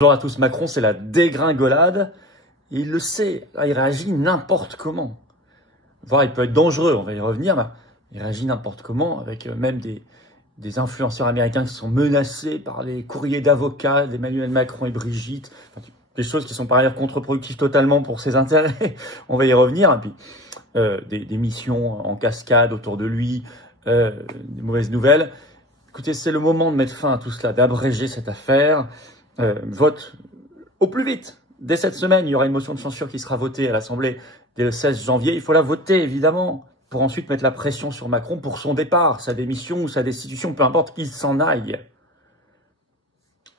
Bonjour à tous, Macron, c'est la dégringolade. Et il le sait, il réagit n'importe comment. Voire il peut être dangereux, on va y revenir, mais il réagit n'importe comment, avec même des influenceurs américains qui sont menacés par les courriers d'avocats d'Emmanuel Macron et Brigitte. Enfin, des choses qui sont par ailleurs contre-productives totalement pour ses intérêts. On va y revenir. Et puis, des missions en cascade autour de lui, des mauvaises nouvelles. Écoutez, c'est le moment de mettre fin à tout cela, d'abréger cette affaire. Vote au plus vite. Dès cette semaine, il y aura une motion de censure qui sera votée à l'Assemblée dès le 16 janvier. Il faut la voter, évidemment, pour ensuite mettre la pression sur Macron pour son départ, sa démission ou sa destitution, peu importe qu'il s'en aille.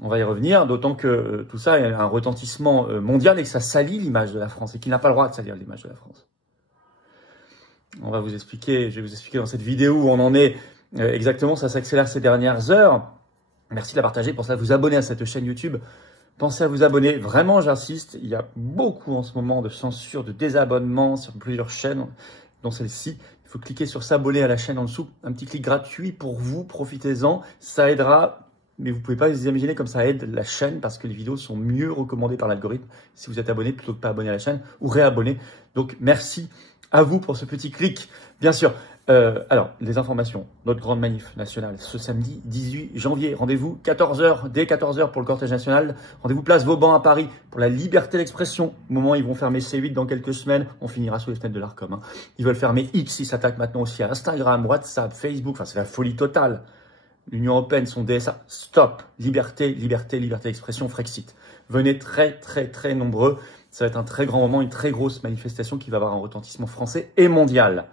On va y revenir, d'autant que tout ça a un retentissement mondial et que ça salit l'image de la France et qu'il n'a pas le droit de salir l'image de la France. On va vous expliquer, je vais vous expliquer dans cette vidéo où on en est exactement. Ça s'accélère ces dernières heures. Merci de la partager, pensez à vous abonner à cette chaîne YouTube. Pensez à vous abonner, vraiment j'insiste, il y a beaucoup en ce moment de censure, de désabonnement sur plusieurs chaînes, dont celle-ci. Il faut cliquer sur s'abonner à la chaîne en dessous, un petit clic gratuit pour vous, profitez-en, ça aidera, mais vous ne pouvez pas vous imaginer comme ça aide la chaîne parce que les vidéos sont mieux recommandées par l'algorithme si vous êtes abonné plutôt que pas abonné à la chaîne ou réabonné. Donc merci à vous pour ce petit clic, bien sûr. Alors, les informations, notre grande manif nationale, ce samedi 18 janvier, rendez-vous 14h, dès 14h pour le cortège national, rendez-vous place Vauban à Paris pour la liberté d'expression. Au moment où ils vont fermer C8 dans quelques semaines, on finira sous les fenêtres de l'Arcom. Hein. Ils veulent fermer X, ils s'attaquent maintenant aussi à Instagram, WhatsApp, Facebook, enfin c'est la folie totale. L'Union européenne, son DSA, stop, liberté, liberté, liberté d'expression, Frexit. Venez très nombreux, ça va être un très grand moment, une très grosse manifestation qui va avoir un retentissement français et mondial.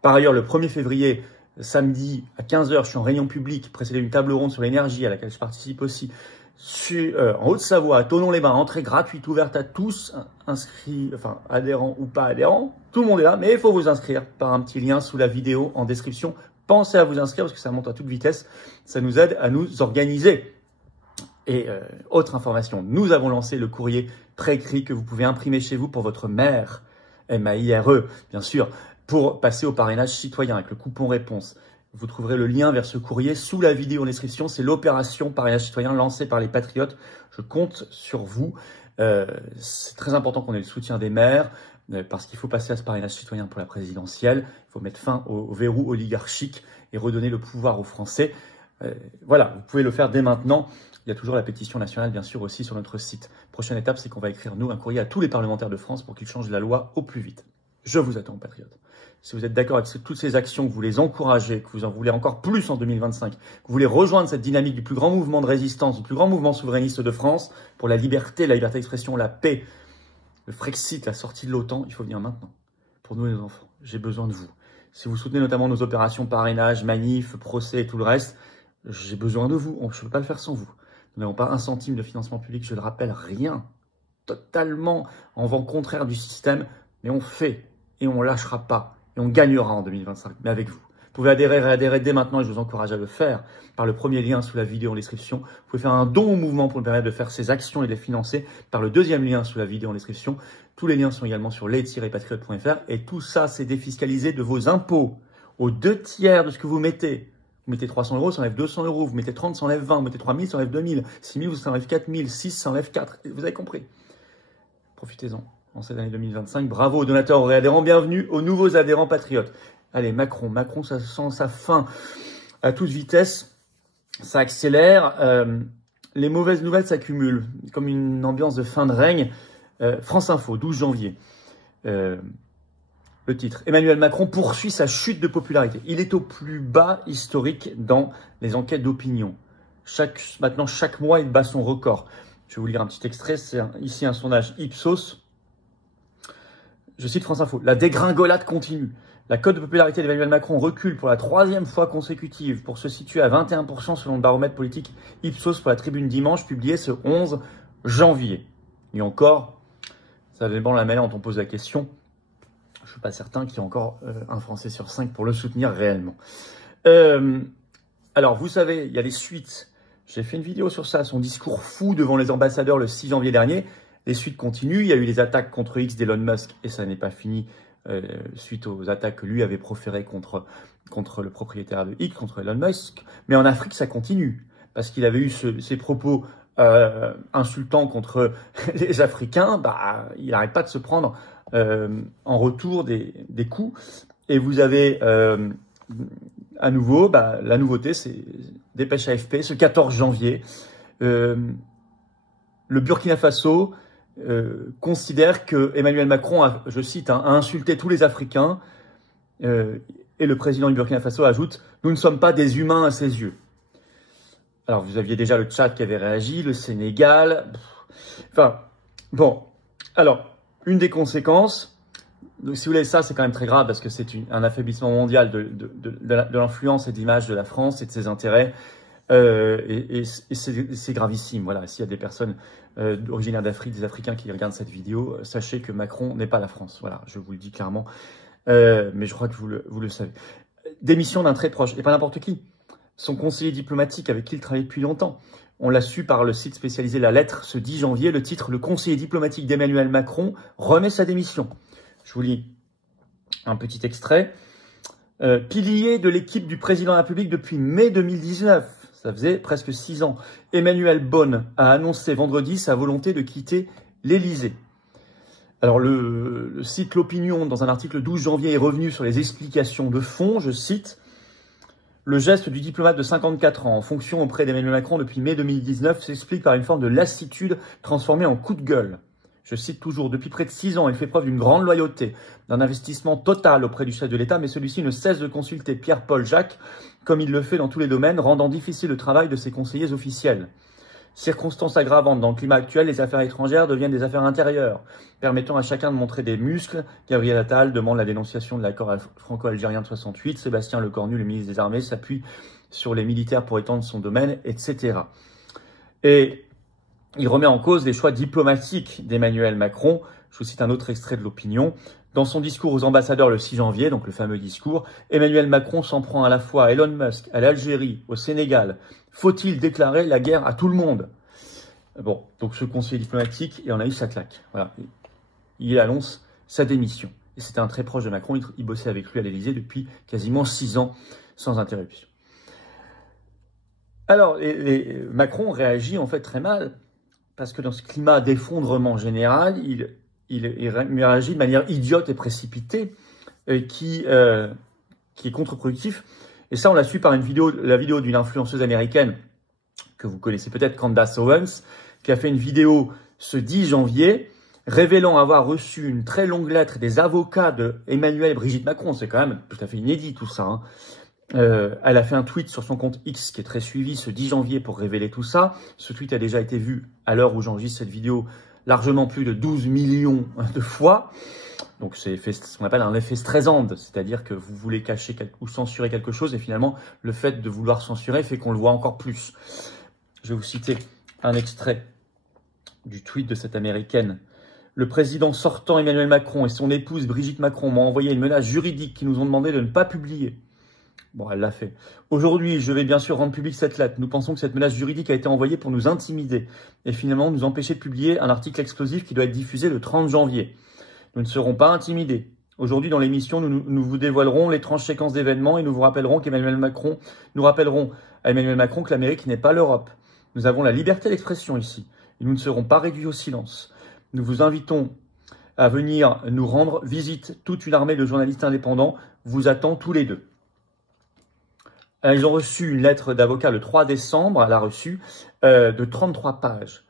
Par ailleurs, le 1er février, samedi à 15h, je suis en réunion publique, précédé d'une table ronde sur l'énergie à laquelle je participe aussi, en Haute-Savoie, à Thonon-les-Bains, entrée gratuite, ouverte à tous, inscrits, enfin adhérents ou pas adhérents. Tout le monde est là, mais il faut vous inscrire par un petit lien sous la vidéo en description. Pensez à vous inscrire parce que ça monte à toute vitesse. Ça nous aide à nous organiser. Et autre information, nous avons lancé le courrier préécrit que vous pouvez imprimer chez vous pour votre maire, M-A-I-R-E, bien sûr, pour passer au parrainage citoyen avec le coupon réponse. Vous trouverez le lien vers ce courrier sous la vidéo en description. C'est l'opération parrainage citoyen lancée par les Patriotes. Je compte sur vous. C'est très important qu'on ait le soutien des maires parce qu'il faut passer à ce parrainage citoyen pour la présidentielle. Il faut mettre fin au verrou oligarchique et redonner le pouvoir aux Français. Voilà, vous pouvez le faire dès maintenant. Il y a toujours la pétition nationale, bien sûr, aussi sur notre site. Prochaine étape, c'est qu'on va écrire, nous, un courrier à tous les parlementaires de France pour qu'ils changent la loi au plus vite. Je vous attends, patriotes. Si vous êtes d'accord avec toutes ces actions, que vous les encouragez, que vous en voulez encore plus en 2025, que vous voulez rejoindre cette dynamique du plus grand mouvement de résistance, du plus grand mouvement souverainiste de France, pour la liberté d'expression, la paix, le Frexit, la sortie de l'OTAN, il faut venir maintenant. Pour nous et nos enfants, j'ai besoin de vous. Si vous soutenez notamment nos opérations parrainage, manif, procès et tout le reste, j'ai besoin de vous. Je ne peux pas le faire sans vous. Nous n'avons pas un centime de financement public, je le rappelle, rien. Totalement en vent contraire du système, mais on fait et on ne lâchera pas. Et on gagnera en 2025, mais avec vous. Vous pouvez adhérer, réadhérer dès maintenant et je vous encourage à le faire par le premier lien sous la vidéo en description. Vous pouvez faire un don au mouvement pour nous permettre de faire ces actions et de les financer par le deuxième lien sous la vidéo en description. Tous les liens sont également sur les-patriotes.fr et tout ça, c'est défiscalisé de vos impôts aux 2/3 de ce que vous mettez. Vous mettez 300 €, ça enlève 200 €. Vous mettez 30, ça enlève 20. Vous mettez 3000, ça enlève 2000. 6000, ça enlève 4000. 6, ça enlève 4. Vous avez compris. Profitez-en. En cette année 2025. Bravo aux donateurs, aux réadhérents. Bienvenue aux nouveaux adhérents patriotes. Allez, Macron, ça sent sa fin à toute vitesse. Ça accélère. Les mauvaises nouvelles s'accumulent. Comme une ambiance de fin de règne. France Info, 12 janvier. Le titre. Emmanuel Macron poursuit sa chute de popularité. Il est au plus bas historique dans les enquêtes d'opinion. Maintenant, chaque mois, il bat son record. Je vais vous lire un petit extrait. C'est ici un sondage Ipsos. Je cite France Info. La dégringolade continue. La cote de popularité d'Emmanuel Macron recule pour la 3e fois consécutive pour se situer à 21% selon le baromètre politique Ipsos pour la Tribune dimanche, publié ce 11 janvier. Et encore, ça dépend de la manière dont on pose la question. Je ne suis pas certain qu'il y ait encore un Français sur 5 pour le soutenir réellement. Alors, vous savez, il y a les suites. J'ai fait une vidéo sur ça, son discours fou devant les ambassadeurs le 6 janvier dernier. Les suites continuent. Il y a eu les attaques contre X d'Elon Musk et ça n'est pas fini suite aux attaques que lui avait proférées contre le propriétaire de X, contre Elon Musk. Mais en Afrique, ça continue parce qu'il avait eu ces propos insultant contre les Africains, bah, il n'arrête pas de se prendre en retour des coups. Et vous avez à nouveau, bah, la nouveauté, c'est Dépêche AFP, ce 14 janvier. Le Burkina Faso considère que Emmanuel Macron a, je cite, a insulté tous les Africains. Et le président du Burkina Faso ajoute « Nous ne sommes pas des humains à ses yeux ». Alors, vous aviez déjà le Tchad qui avait réagi, le Sénégal. Enfin, bon. Alors, une des conséquences, donc, si vous voulez, ça, c'est quand même très grave parce que c'est un affaiblissement mondial de l'influence et de l'image de la France et de ses intérêts. Et c'est gravissime. Voilà, s'il y a des personnes originaires d'Afrique, des Africains qui regardent cette vidéo, sachez que Macron n'est pas la France. Voilà, je vous le dis clairement. Mais je crois que vous le savez. Démission d'un très proche, et pas n'importe qui. Son conseiller diplomatique avec qui il travaillait depuis longtemps. On l'a su par le site spécialisé La Lettre ce 10 janvier. Le titre « Le conseiller diplomatique d'Emmanuel Macron remet sa démission ». Je vous lis un petit extrait. Pilier de l'équipe du président de la République depuis mai 2019. Ça faisait presque 6 ans. Emmanuel Bonne a annoncé vendredi sa volonté de quitter l'Élysée. Alors, le site L'Opinion, dans un article 12 janvier, est revenu sur les explications de fond. Je cite « Le geste du diplomate de 54 ans, en fonction auprès d'Emmanuel Macron depuis mai 2019, s'explique par une forme de lassitude transformée en coup de gueule. Je cite toujours « Depuis près de 6 ans, il fait preuve d'une grande loyauté, d'un investissement total auprès du chef de l'État, mais celui-ci ne cesse de consulter Pierre-Paul Jacques, comme il le fait dans tous les domaines, rendant difficile le travail de ses conseillers officiels. Circonstance aggravante, dans le climat actuel, les affaires étrangères deviennent des affaires intérieures, permettant à chacun de montrer des muscles. Gabriel Attal demande la dénonciation de l'accord franco-algérien de 68. Sébastien Lecornu, le ministre des Armées, s'appuie sur les militaires pour étendre son domaine, etc. » Et il remet en cause les choix diplomatiques d'Emmanuel Macron. Je vous cite un autre extrait de l'Opinion. Dans son discours aux ambassadeurs le 6 janvier, donc le fameux discours, Emmanuel Macron s'en prend à la fois à Elon Musk, à l'Algérie, au Sénégal. Faut-il déclarer la guerre à tout le monde? Bon, donc ce conseiller diplomatique, et on a eu sa claque. Voilà. Il annonce sa démission. Et c'était un très proche de Macron, il bossait avec lui à l'Élysée depuis quasiment 6 ans, sans interruption. Alors, Macron réagit en fait très mal, parce que dans ce climat d'effondrement général, il réagit de manière idiote et précipitée, qui est contre-productif. Et ça, on l'a su par la vidéo d'une influenceuse américaine que vous connaissez peut-être, Candace Owens, qui a fait une vidéo ce 10 janvier, révélant avoir reçu une très longue lettre des avocats de Emmanuel et Brigitte Macron. C'est quand même tout à fait inédit tout ça, hein. Elle a fait un tweet sur son compte X qui est très suivi ce 10 janvier pour révéler tout ça. Ce tweet a déjà été vu à l'heure où j'enregistre cette vidéo largement plus de 12 millions de fois. Donc c'est ce qu'on appelle un effet Streisand, c'est-à-dire que vous voulez cacher ou censurer quelque chose et finalement le fait de vouloir censurer fait qu'on le voit encore plus. Je vais vous citer un extrait du tweet de cette américaine. Le président sortant Emmanuel Macron et son épouse Brigitte Macron m'ont envoyé une menace juridique qui nous ont demandé de ne pas publier. Bon, elle l'a fait. Aujourd'hui, je vais bien sûr rendre publique cette lettre. Nous pensons que cette menace juridique a été envoyée pour nous intimider et finalement nous empêcher de publier un article explosif qui doit être diffusé le 30 janvier. Nous ne serons pas intimidés. Aujourd'hui, dans l'émission, nous vous dévoilerons l'étrange séquence d'événements et nous rappellerons à Emmanuel Macron que l'Amérique n'est pas l'Europe. Nous avons la liberté d'expression ici et nous ne serons pas réduits au silence. Nous vous invitons à venir nous rendre visite. Toute une armée de journalistes indépendants vous attend tous les deux. Ils ont reçu une lettre d'avocat le 3 décembre, elle a reçu, de 33 pages.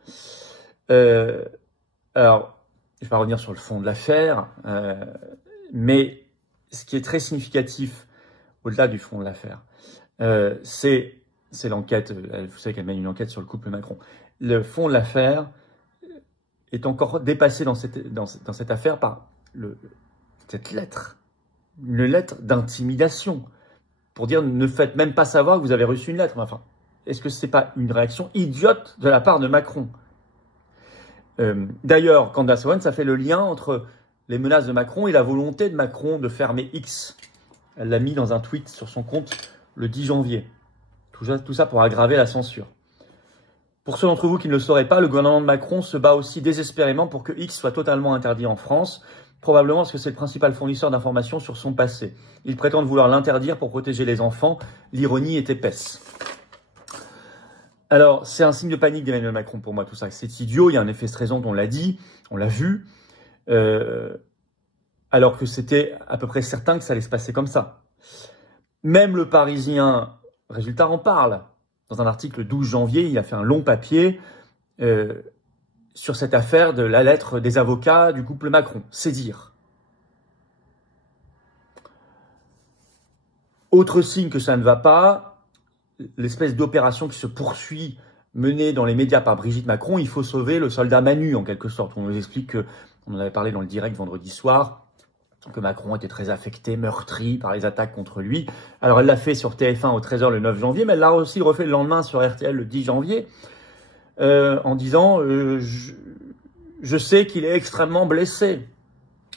Alors, je vais pas revenir sur le fond de l'affaire, mais ce qui est très significatif, au-delà du fond de l'affaire, c'est l'enquête, vous savez qu'elle mène une enquête sur le couple Macron. Le fond de l'affaire est encore dépassé dans cette affaire par cette lettre, une lettre d'intimidation, pour dire ne faites même pas savoir que vous avez reçu une lettre. Enfin, est-ce que ce n'est pas une réaction idiote de la part de Macron? D'ailleurs, Candace Owens a fait le lien entre les menaces de Macron et la volonté de Macron de fermer X. Elle l'a mis dans un tweet sur son compte le 10 janvier. Tout ça pour aggraver la censure. Pour ceux d'entre vous qui ne le sauraient pas, le gouvernement de Macron se bat aussi désespérément pour que X soit totalement interdit en France, probablement parce que c'est le principal fournisseur d'informations sur son passé. Ils prétendent vouloir l'interdire pour protéger les enfants. L'ironie est épaisse. Alors, c'est un signe de panique d'Emmanuel Macron pour moi, tout ça. C'est idiot, il y a un effet stressant, on l'a dit, on l'a vu, alors que c'était à peu près certain que ça allait se passer comme ça. Même le Parisien, résultat, en parle. Dans un article le 12 janvier, il a fait un long papier sur cette affaire de la lettre des avocats du couple Macron. C'est dire. Autre signe que ça ne va pas, l'espèce d'opération qui se poursuit menée dans les médias par Brigitte Macron. Il faut sauver le soldat Manu, en quelque sorte. On nous explique que, on en avait parlé dans le direct vendredi soir, que Macron était très affecté, meurtri par les attaques contre lui. Alors elle l'a fait sur TF1 au 13h le 9 janvier, mais elle l'a aussi refait le lendemain sur RTL le 10 janvier, en disant je sais qu'il est extrêmement blessé.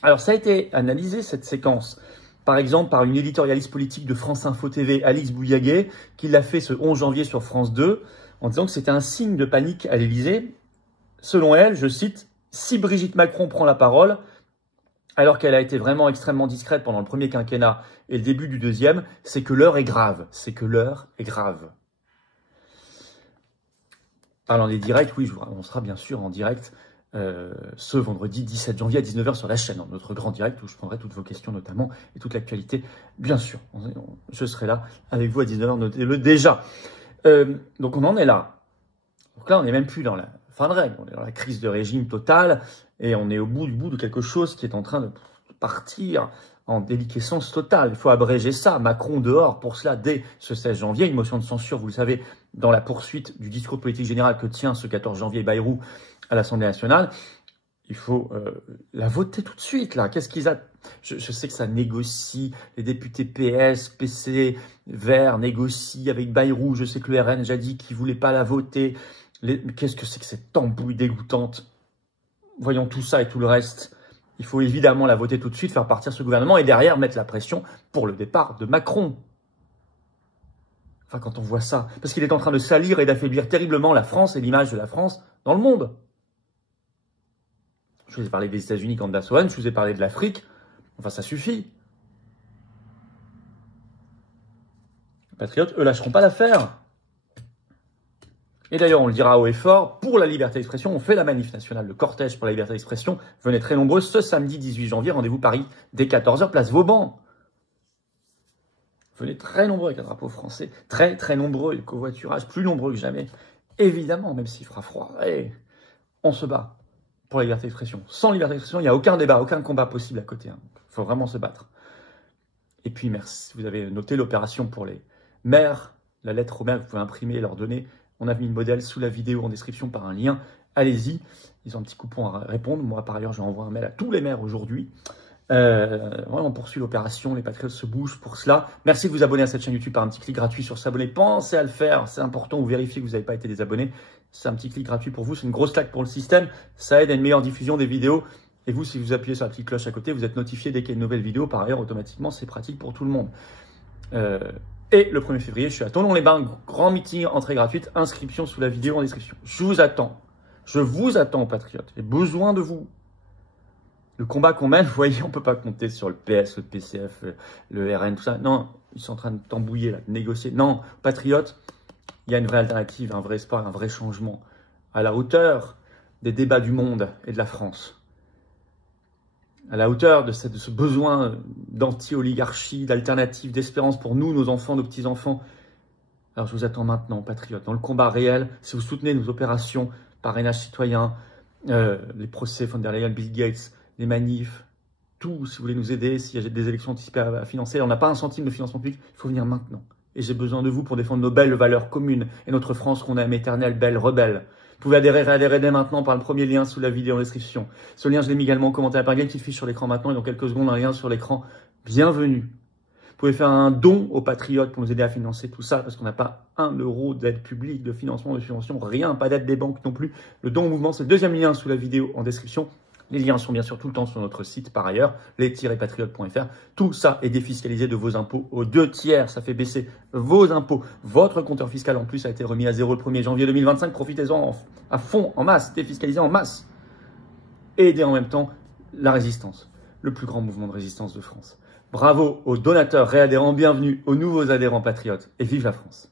Alors ça a été analysé, cette séquence, par exemple par une éditorialiste politique de France Info TV, Alix Bouillaguet, qui l'a fait ce 11 janvier sur France 2, en disant que c'était un signe de panique à l'Élysée. Selon elle, je cite, « Si Brigitte Macron prend la parole, alors qu'elle a été vraiment extrêmement discrète pendant le premier quinquennat et le début du deuxième, c'est que l'heure est grave. C'est que l'heure est grave. » Parlant des directs, oui, on sera bien sûr en direct ce vendredi 17 janvier à 19h sur la chaîne, dans notre grand direct où je prendrai toutes vos questions notamment et toute l'actualité. Bien sûr, je serai là avec vous à 19h, notez-le déjà. Donc on en est là. Donc là, on n'est même plus dans la fin de règle, on est dans la crise de régime totale et on est au bout de quelque chose qui est en train de partir en déliquescence totale. Il faut abréger ça. Macron dehors pour cela dès ce 16 janvier. Une motion de censure, vous le savez, dans la poursuite du discours politique général que tient ce 14 janvier Bayrou à l'Assemblée nationale. Il faut la voter tout de suite, là. Qu'est-ce qu'ils a... Je sais que ça négocie, les députés PS, PC, Verts négocient avec Bayrou. Je sais que le RN a déjà dit qu'il ne voulait pas la voter. Qu'est-ce que c'est que cette tambouille dégoûtante? Voyons tout ça et tout le reste. Il faut évidemment la voter tout de suite, faire partir ce gouvernement et derrière mettre la pression pour le départ de Macron. Enfin, quand on voit ça, parce qu'il est en train de salir et d'affaiblir terriblement la France et l'image de la France dans le monde. Je vous ai parlé des États-Unis, Candace Owen, je vous ai parlé de l'Afrique. Enfin, ça suffit. Les patriotes, eux, lâcheront pas l'affaire. Et d'ailleurs, on le dira haut et fort, pour la liberté d'expression, on fait la manif nationale, le cortège pour la liberté d'expression. Venez très nombreux ce samedi 18 janvier, rendez-vous Paris, dès 14h, place Vauban. Venez très nombreux avec un drapeau français, très très nombreux, le covoiturage plus nombreux que jamais. Évidemment, même s'il fera froid, on se bat pour la liberté d'expression. Sans liberté d'expression, il n'y a aucun débat, aucun combat possible à côté. Il faut vraiment se battre. Et puis, merci, vous avez noté l'opération pour les maires, la lettre aux maires, vous pouvez imprimer et leur donner. On a mis le modèle sous la vidéo en description par un lien. Allez-y, ils ont un petit coupon à répondre. Moi, par ailleurs, j'envoie un mail à tous les maires aujourd'hui. On poursuit l'opération, les patriotes se bougent pour cela. Merci de vous abonner à cette chaîne YouTube par un petit clic gratuit sur s'abonner. Pensez à le faire, c'est important, vous vérifiez que vous n'avez pas été désabonné. C'est un petit clic gratuit pour vous, c'est une grosse claque pour le système. Ça aide à une meilleure diffusion des vidéos. Et vous, si vous appuyez sur la petite cloche à côté, vous êtes notifié dès qu'il y a une nouvelle vidéo. Par ailleurs, automatiquement, c'est pratique pour tout le monde. Et le 1er février, je suis à Thonon-les-Bains, grand meeting, entrée gratuite, inscription sous la vidéo en description. Je vous attends. Je vous attends, patriotes. J'ai besoin de vous. Le combat qu'on mène, vous voyez, on ne peut pas compter sur le PS, le PCF, le RN, tout ça. Non, ils sont en train de t'embouiller, là, de négocier. Non, patriotes, il y a une vraie alternative, un vrai espoir, un vrai changement à la hauteur des débats du monde et de la France. À la hauteur de ce besoin d'anti-oligarchie, d'alternative, d'espérance pour nous, nos enfants, nos petits-enfants. Alors je vous attends maintenant, patriotes, dans le combat réel. Si vous soutenez nos opérations, parrainage citoyen, les procès von der Leyen, Bill Gates, les manifs, tout, si vous voulez nous aider, s'il y a des élections anticipées à financer, on n'a pas un centime de financement public, il faut venir maintenant. Et j'ai besoin de vous pour défendre nos belles valeurs communes et notre France qu'on aime, éternelle, belle, rebelle. Vous pouvez adhérer dès maintenant par le premier lien sous la vidéo en description. Ce lien, je l'ai mis également en commentaire par une petite fiche sur l'écran maintenant et dans quelques secondes, un lien sur l'écran. Bienvenue. Vous pouvez faire un don aux patriotes pour nous aider à financer tout ça parce qu'on n'a pas 1 euro d'aide publique, de financement, de subvention, rien, pas d'aide des banques non plus. Le don au mouvement, c'est le deuxième lien sous la vidéo en description. Les liens sont bien sûr tout le temps sur notre site par ailleurs, les-patriotes.fr. Tout ça est défiscalisé de vos impôts aux 2/3. Ça fait baisser vos impôts. Votre compteur fiscal en plus a été remis à 0 le 1er janvier 2025. Profitez-en à fond, en masse, défiscalisez en masse. Et aidez en même temps la résistance, le plus grand mouvement de résistance de France. Bravo aux donateurs réadhérents, bienvenue aux nouveaux adhérents patriotes et vive la France.